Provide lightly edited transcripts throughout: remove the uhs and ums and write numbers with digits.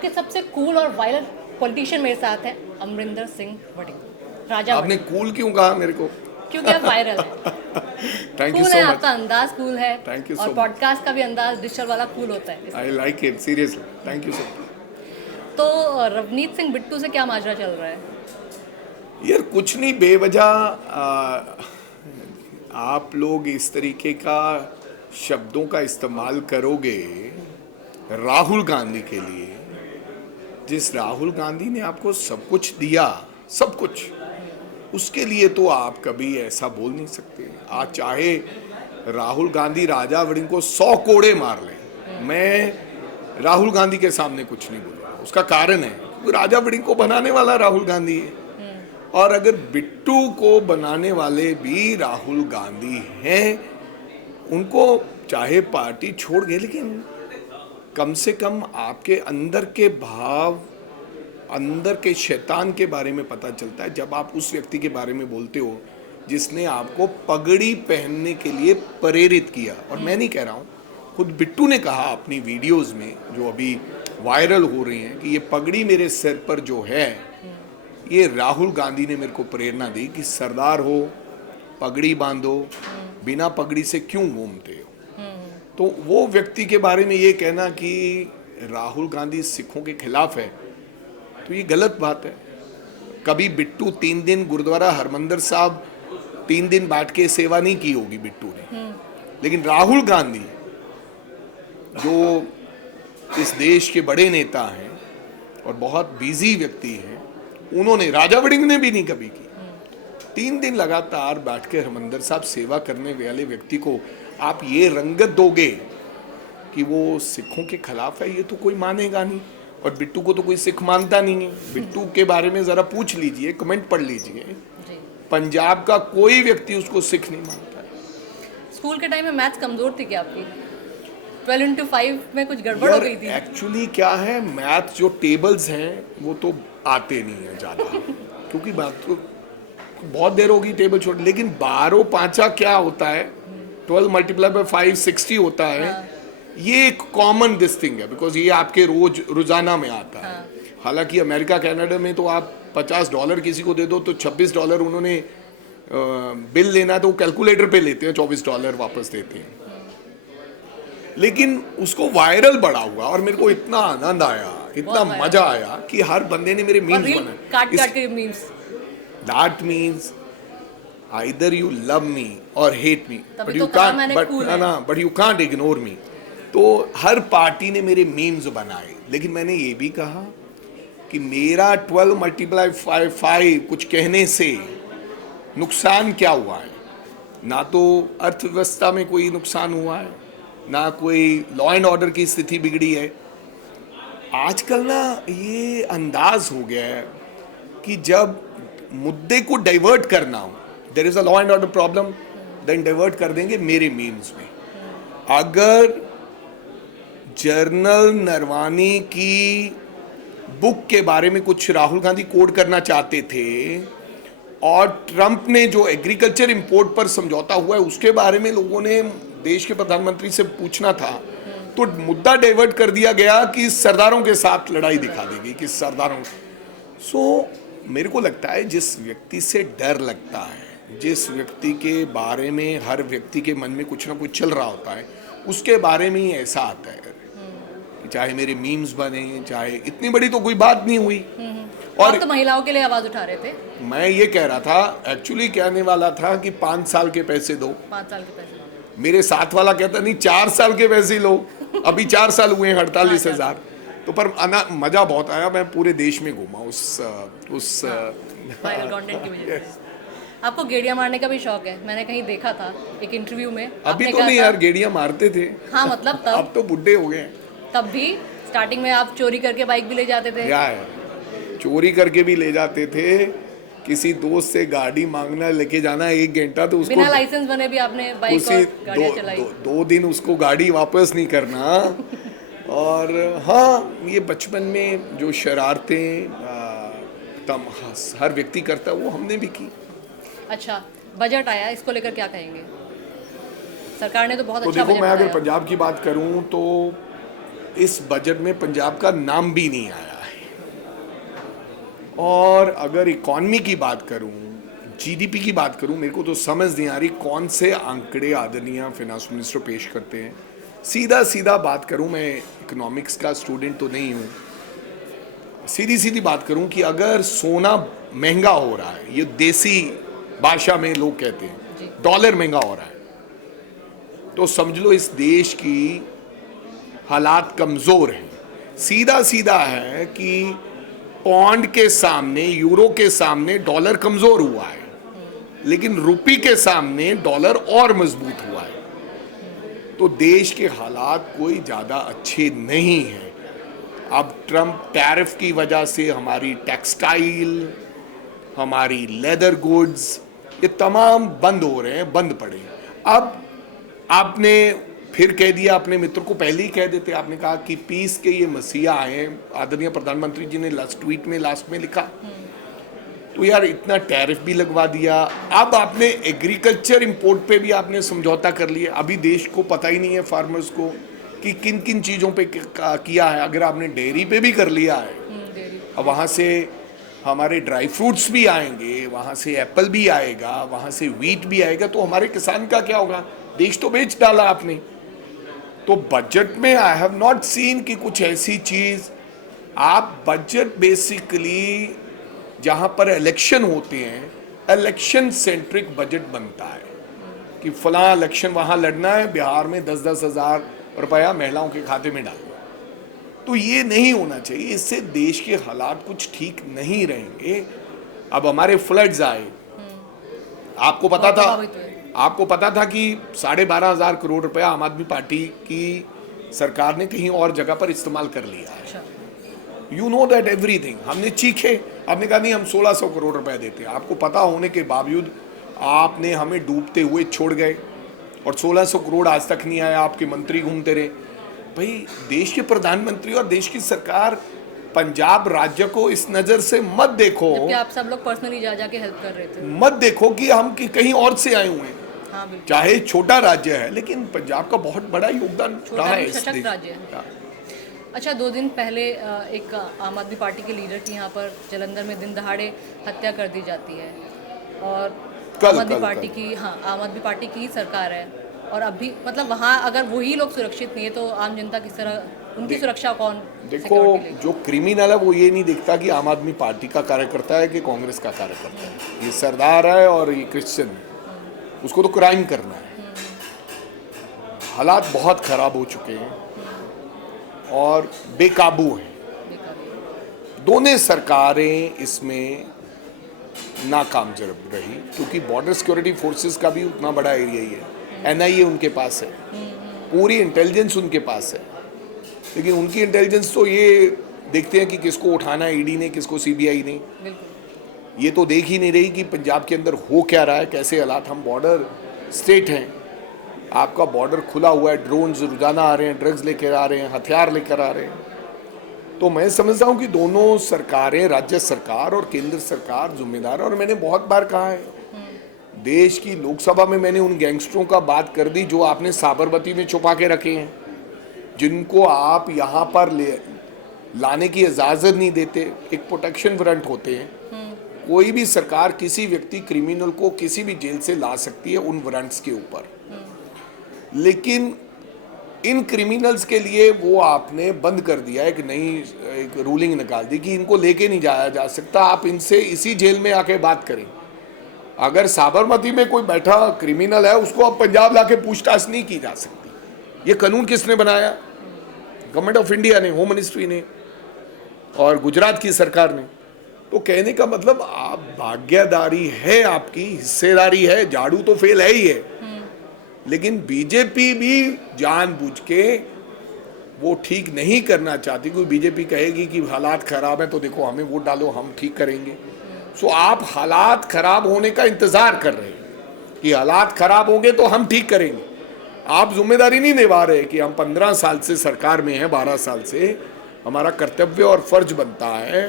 पंजाब के सबसे कूल और वायरल पॉलिटिशियन मेरे साथ है अमरिंदर सिंह वड़िंग, राजा आपने वड़िंग। कूल क्यों कहा मेरे को? क्योंकि आप वायरल है। थैंक यू कूल है, सो मच। आपका अंदाज कूल है। थैंक यू और सो मच। पॉडकास्ट का भी अंदाज डिजिटल वाला कूल होता है आई इसलिए। Like it seriously, thank you so much. तो रवनीत सिंह बिट्टू से क्या माजरा चल रहा है? यार कुछ नहीं, बेवजह आप लोग इस तरीके का शब्दों का इस्तेमाल करोगे राहुल गांधी के लिए, जिस राहुल गांधी ने आपको सब कुछ दिया, सब कुछ, उसके लिए तो आप कभी ऐसा बोल नहीं सकते। आज चाहे राहुल गांधी राजा वड़िंग को 100 कोड़े मार ले, मैं राहुल गांधी के सामने कुछ नहीं बोलूंगा। उसका कारण है क्योंकि राजा वड़िंग को बनाने वाला राहुल गांधी है, और अगर बिट्टू को बनाने वाले भी राहुल गांधी हैं, उनको चाहे पार्टी छोड़ गए, लेकिन कम से कम आपके अंदर के भाव, अंदर के शैतान के बारे में पता चलता है जब आप उस व्यक्ति के बारे में बोलते हो जिसने आपको पगड़ी पहनने के लिए प्रेरित किया। और मैं नहीं कह रहा हूँ, खुद बिट्टू ने कहा अपनी वीडियोस में जो अभी वायरल हो रही हैं कि ये पगड़ी मेरे सिर पर जो है, ये राहुल गांधी ने मेरे को प्रेरणा दी कि सरदार हो, पगड़ी बांधो, बिना पगड़ी से क्यों घूमते हो। तो वो व्यक्ति के बारे में ये कहना कि राहुल गांधी सिखों के खिलाफ है, तो ये गलत बात है। कभी बिट्टू 3 दिन गुरुद्वारा हरमंदिर साहब 3 दिन बैठ के सेवा नहीं की होगी बिट्टू ने, लेकिन राहुल गांधी जो इस देश के बड़े नेता हैं और बहुत बिजी व्यक्ति हैं, उन्होंने, राजा वड़िंग ने भी नहीं कभी की, 3 दिन लगातार बैठ के हरमंदिर साहब सेवा करने वाले व्यक्ति को आप ये रंगत दोगे कि वो सिखों के खिलाफ है, ये तो कोई मानेगा नहीं। और बिट्टू को तो कोई सिख मानता नहीं है। बिट्टू के बारे में जरा पूछ लीजिए, कमेंट पढ़ लीजिए, पंजाब का कोई व्यक्ति उसको सिख नहीं मानता है। स्कूल के टाइम में मैथ्स कमजोर थी क्या आपकी? 12x5 में कुछ गड़बड़ हो गई थी? एक्चुअली क्या है, मैथ जो टेबल्स हैं वो तो आते नहीं है ज़्यादा क्योंकि बात तो बहुत देर होगी टेबल छोड़, लेकिन 12 पाँचा क्या होता है, 12 मल्टीप्लाई बाय 5 60 होता है। ये एक कॉमन दिस थिंग है, बिकॉज ये आपके रोजाना में आता है। हालांकि अमेरिका कनाडा में तो आप $50 किसी को दे दो तो $26 उन्होंने बिल लेना है तो वो कैलकुलेटर पे लेते हैं, $24 वापस देते हैं। लेकिन उसको वायरल बड़ा हुआ और मेरे को इतना आनंद आया, इतना मजा आया कि हर बंदे ने मेरे मीम्स बनाए, काट के memes. That means either you love me or hate me, but you can't ignore me। तो हर पार्टी ने मेरे मीम्स बनाए, लेकिन मैंने ये भी कहा कि मेरा 12 मल्टीप्लाई 5 कुछ कहने से नुकसान क्या हुआ है। ना तो अर्थव्यवस्था में कोई नुकसान हुआ है, ना कोई लॉ एंड ऑर्डर की स्थिति बिगड़ी है। आजकल ना ये अंदाज हो गया है कि जब मुद्दे को डाइवर्ट करना हो, there is a law and order problem, then divert कर देंगे मेरे मीम्स में। अगर जनरल नरवानी की बुक के बारे में कुछ राहुल गांधी कोड करना चाहते थे और ट्रंप ने जो एग्रीकल्चर इंपोर्ट पर समझौता हुआ है उसके बारे में लोगों ने देश के प्रधानमंत्री से पूछना था, तो मुद्दा डाइवर्ट कर दिया गया कि सरदारों के साथ लड़ाई दिखा देगी कि सरदारों। सो मेरे को लगता है जिस व्यक्ति से डर लगता है, जिस व्यक्ति के बारे में हर व्यक्ति के मन में कुछ ना कुछ चल रहा होता है, उसके बारे में ही ऐसा आता है कि चाहे मेरे मीम्स बने, चाहे इतनी बड़ी तो कोई बात नहीं हुई। और तो महिलाओं के लिए आवाज उठा रहे थे। मैं ये कह रहा था, एक्चुअली कहने वाला था कि 5 साल के पैसे दो, 5 साल के पैसे। मेरे साथ वाला कहता नहीं 4 साल के पैसे लो, अभी 4 साल हुए हैं, 48,000। तो पर मजा बहुत आया, मैं पूरे देश में घूमा उस वायरल कंटेंट की वजह से। आपको गेड़िया मारने का भी शौक है, मैंने कहीं देखा था एक इंटरव्यू में। अभी तो नहीं यार, गेड़िया मारते थे। हाँ मतलब तब। अब तो बुढ़े हो गए। तब भी स्टार्टिंग में आप चोरी करके बाइक भी ले जाते थे। क्या है, चोरी करके भी ले जाते थे, किसी दोस्त से गाड़ी मांगना, लेके जाना 1 घंटा, तो उसको बिना लाइसेंस बने भी आपने बाइक और गाड़ियां चलाई। 2 दिन उसको गाड़ी वापस नहीं करना। और हाँ, ये बचपन में जो शरारतें हर व्यक्ति करता है वो हमने भी की। अच्छा, बजट आया, इसको लेकर क्या कहेंगे? सरकार ने तो बहुत तो अच्छा देखो, बजट मैं अगर बनाया। पंजाब की बात करूं तो इस बजट में पंजाब का नाम भी नहीं आया है। और अगर इकॉनमी की बात करूं, जीडीपी की बात करूं, मेरे को तो समझ नहीं आ रही कौन से आंकड़े आदरणीय फाइनेंस मिनिस्टर पेश करते हैं। सीधा सीधा बात करूं, मैं इकोनॉमिक्स का स्टूडेंट तो नहीं हूं, सीधी सीधी बात करूं कि अगर सोना महंगा हो रहा है, ये देसी भाषा में लोग कहते हैं डॉलर महंगा हो रहा है, तो समझ लो इस देश की हालात कमजोर हैं। सीधा सीधा है कि पौंड के सामने, यूरो के सामने डॉलर कमजोर हुआ है, लेकिन रुपये के सामने डॉलर और मजबूत हुआ है। तो देश के हालात कोई ज्यादा अच्छे नहीं हैं। अब ट्रम्प टैरिफ की वजह से हमारी टेक्सटाइल, हमारी लेदर गुड्स, ये तमाम बंद हो रहे हैं, बंद पड़े। अब आपने फिर कह दिया, अपने मित्र को पहले ही कह देते, आपने कहा कि पीस के ये मसीहा आए, आदरणीय प्रधानमंत्री जी ने ट्वीट में लास्ट में लिखा, तो यार इतना टैरिफ भी लगवा दिया। अब आपने एग्रीकल्चर इंपोर्ट पे भी आपने समझौता कर लिया। अभी देश को पता ही नहीं है, फार्मर्स को, कि किन किन चीज़ों पे किया है। अगर आपने डेयरी पे भी कर लिया है, अब वहाँ से हमारे ड्राई फ्रूट्स भी आएंगे, वहाँ से एप्पल भी आएगा, वहाँ से व्हीट भी आएगा, तो हमारे किसान का क्या होगा? देश तो बेच डाला आपने। तो बजट में आई हैव नॉट सीन कि कुछ ऐसी चीज़, आप बजट बेसिकली जहाँ पर इलेक्शन होते हैं, इलेक्शन सेंट्रिक बजट बनता है कि फलां इलेक्शन वहाँ लड़ना है, बिहार में 10-10 हज़ार रुपया महिलाओं के खाते में डालना। तो ये नहीं होना चाहिए, इससे देश के हालात कुछ ठीक नहीं रहेंगे। अब हमारे फ्लड्स आए, आपको पता था कि 12,500 करोड़ रुपया आम आदमी पार्टी की सरकार ने कहीं और जगह पर इस्तेमाल कर लिया है। You know that everything. हमने चीखे, आपने कहा नहीं हम 1,600 करोड़ रुपए देते हैं। आपको पता होने के बावजूद आपने हमें डूबते हुए छोड़ गए और 1,600 करोड़ आज तक नहीं आया, आपके मंत्री घूमते रहे। भाई देश के प्रधानमंत्री और देश की सरकार पंजाब राज्य को इस नज़र से मत देखो, जबकि आप सब लोग पर्सनली जा के हेल्प कर रहे थे। मत देखो कि हम कहीं और से आए हुए हैं। हाँ, चाहे छोटा राज्य है, लेकिन पंजाब का बहुत बड़ा योगदान रहा है इस देश। राज्य है। अच्छा, 2 दिन पहले एक आम आदमी पार्टी के लीडर की यहाँ पर जलंधर में दिन दहाड़े हत्या कर दी जाती है, और आम आदमी पार्टी की सरकार है, और अभी मतलब वहाँ अगर वही लोग सुरक्षित नहीं है तो आम जनता किस तरह, उनकी सुरक्षा कौन? देखो, जो क्रिमिनल है वो ये नहीं देखता कि आम आदमी पार्टी का कार्यकर्ता है कि कांग्रेस का कार्यकर्ता है। ये सरदार है और ये क्रिश्चियन है, उसको तो क्राइम करना है। हालात बहुत खराब हो चुके हैं और बेकाबू हैं। दोनों सरकारें इसमें नाकाम जरूर रही, क्योंकि बॉर्डर सिक्योरिटी फोर्सेस का भी उतना बड़ा एरिया ही है। एनआईए उनके पास है, पूरी इंटेलिजेंस उनके पास है, लेकिन उनकी इंटेलिजेंस तो ये देखते हैं कि किसको उठाना है ईडी ने, किसको सीबीआई ने। ये तो देख ही नहीं रही कि पंजाब के अंदर हो क्या रहा है, कैसे हालात। हम बॉर्डर स्टेट हैं, आपका बॉर्डर खुला हुआ है, ड्रोन्स रोजाना आ रहे हैं, ड्रग्स लेकर आ रहे हैं, हथियार लेकर आ रहे हैं। तो मैं समझता हूँ कि दोनों सरकारें, राज्य सरकार और केंद्र सरकार जिम्मेदार है। और मैंने बहुत बार कहा है, देश की लोकसभा में मैंने उन गैंगस्टरों का बात कर दी जो आपने साबरमती में छुपा के रखे हैं, जिनको आप यहाँ पर लाने की इजाज़त नहीं देते। एक प्रोटेक्शन वारंट होते हैं, कोई भी सरकार किसी व्यक्ति क्रिमिनल को किसी भी जेल से ला सकती है उन वारंट्स के ऊपर, लेकिन इन क्रिमिनल्स के लिए वो आपने बंद कर दिया है कि नहीं, एक रूलिंग निकाल दी कि इनको लेके नहीं जाया जा सकता। आप इनसे इसी जेल में आके बात करें। अगर साबरमती में कोई बैठा क्रिमिनल है, उसको अब पंजाब लाके पूछताछ नहीं की जा सकती। ये कानून किसने बनाया? गवर्नमेंट ऑफ इंडिया ने, होम मिनिस्ट्री ने और गुजरात की सरकार ने। तो कहने का मतलब आप भागीदारी है, आपकी हिस्सेदारी है, झाड़ू तो फेल है ही है, लेकिन बीजेपी भी जानबूझ के वो ठीक नहीं करना चाहती। क्योंकि बीजेपी कहेगी कि हालात खराब है तो देखो हमें वोट डालो, हम ठीक करेंगे। सो आप हालात खराब होने का इंतजार कर रहे हैं कि हालात खराब होंगे तो हम ठीक करेंगे। आप जिम्मेदारी नहीं निभा रहे कि हम 15 साल से सरकार में हैं, 12 साल से हमारा कर्तव्य और फर्ज बनता है,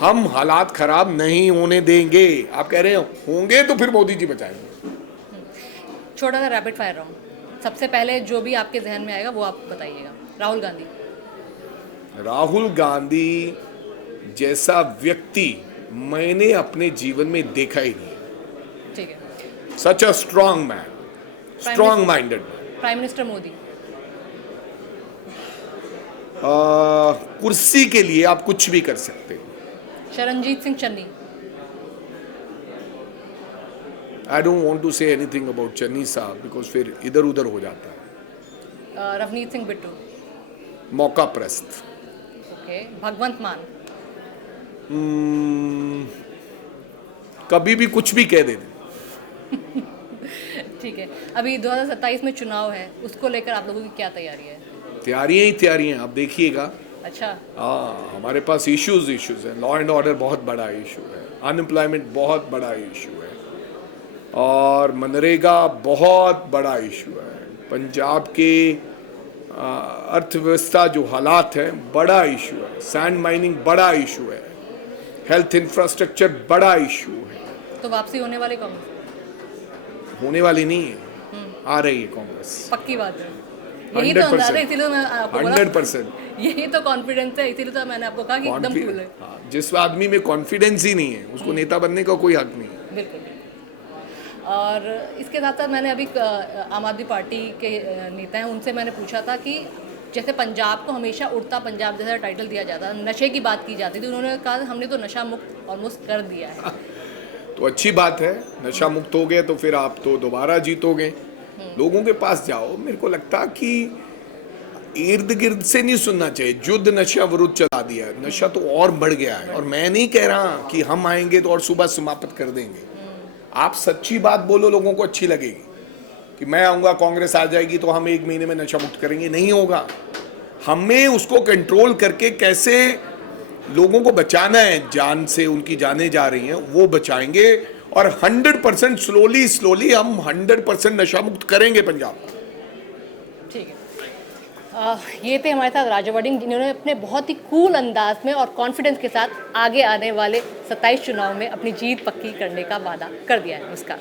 हम हालात खराब नहीं होने देंगे। आप कह रहे होंगे तो फिर मोदी जी बचाएंगे। छोटा सा रैपिड फायर राउंड, सबसे पहले जो भी आपके जहन में आएगा वो आप बताइएगा। राहुल गांधी। राहुल गांधी जैसा व्यक्ति मैंने अपने जीवन में देखा ही नहीं। ठीक है। Such a strong man, strong minded man. Prime minister Modi. कुर्सी के लिए आप कुछ भी कर सकते हो। Sharanjit Singh Channi. I don't want to say anything about Channi साहब बिकॉज फिर इधर उधर हो जाता है। रवनीत सिंह बिट्टू। मौका प्रस्त। ओके। भगवंत मान। कभी भी कुछ भी कह देते। ठीक है। अभी 2027 में चुनाव है, उसको लेकर आप लोगों की क्या तैयारी है? तैयारियां ही तैयारियां, आप देखिएगा। अच्छा। हाँ, हमारे पास इश्यूज हैं। लॉ एंड ऑर्डर बहुत बड़ा इशू है, अनएम्प्लॉयमेंट बहुत बड़ा इशू है, और मनरेगा बहुत बड़ा इशू है। पंजाब के अर्थव्यवस्था जो हालात है बड़ा इशू है। सैंड माइनिंग बड़ा इशू है। हेल्थ इंफ्रास्ट्रक्चर बड़ा इशू है। तो वापसी होने वाली कांग्रेस? होने वाली नहीं है, आ रही है कांग्रेस। पक्की बात है। यही तो अंदाजा है, इसीलिए मैं आपको बोला 100%। यही तो कॉन्फिडेंस है, इसीलिए तो मैंने आपको कहा कि एकदम कूल है। हाँ, जिस आदमी में कॉन्फिडेंस ही नहीं है उसको नेता बनने का कोई हक नहीं है। बिल्कुल। और इसके साथ साथ मैंने अभी आम आदमी पार्टी के नेता हैं, उनसे मैंने पूछा था कि जैसे पंजाब को हमेशा उड़ता पंजाब जैसा टाइटल दिया जाता, नशे की बात की जाती थी, उन्होंने कहा हमने तो नशा मुक्त ऑलमोस्ट कर दिया है। तो अच्छी बात है, नशा मुक्त हो गए तो फिर आप तो दोबारा जीतोगे। लोगों के पास जाओ। मेरे को लगता कि इर्द गिर्द से नहीं सुनना चाहिए। युद्ध नशा विरुद्ध चला दिया है, नशा तो और बढ़ गया है। और मैं नहीं कह रहा कि हम आएंगे तो और सुबह समाप्त कर देंगे। आप सच्ची बात बोलो, लोगों को अच्छी लगेगी कि मैं आऊंगा, कांग्रेस आ जाएगी तो हम 1 महीने में नशा मुक्त करेंगे। नहीं होगा। हमें उसको कंट्रोल करके कैसे लोगों को बचाना है, जान से उनकी जानें जा रही हैं वो बचाएंगे, और 100% स्लोली हम 100% नशा मुक्त करेंगे पंजाब। ठीक है। ये थे हमारे साथ राजा वड़िंग, जिन्होंने अपने बहुत ही कूल अंदाज में और कॉन्फिडेंस के साथ आगे आने वाले 27 चुनाव में अपनी जीत पक्की करने का वादा कर दिया है। नमस्कार।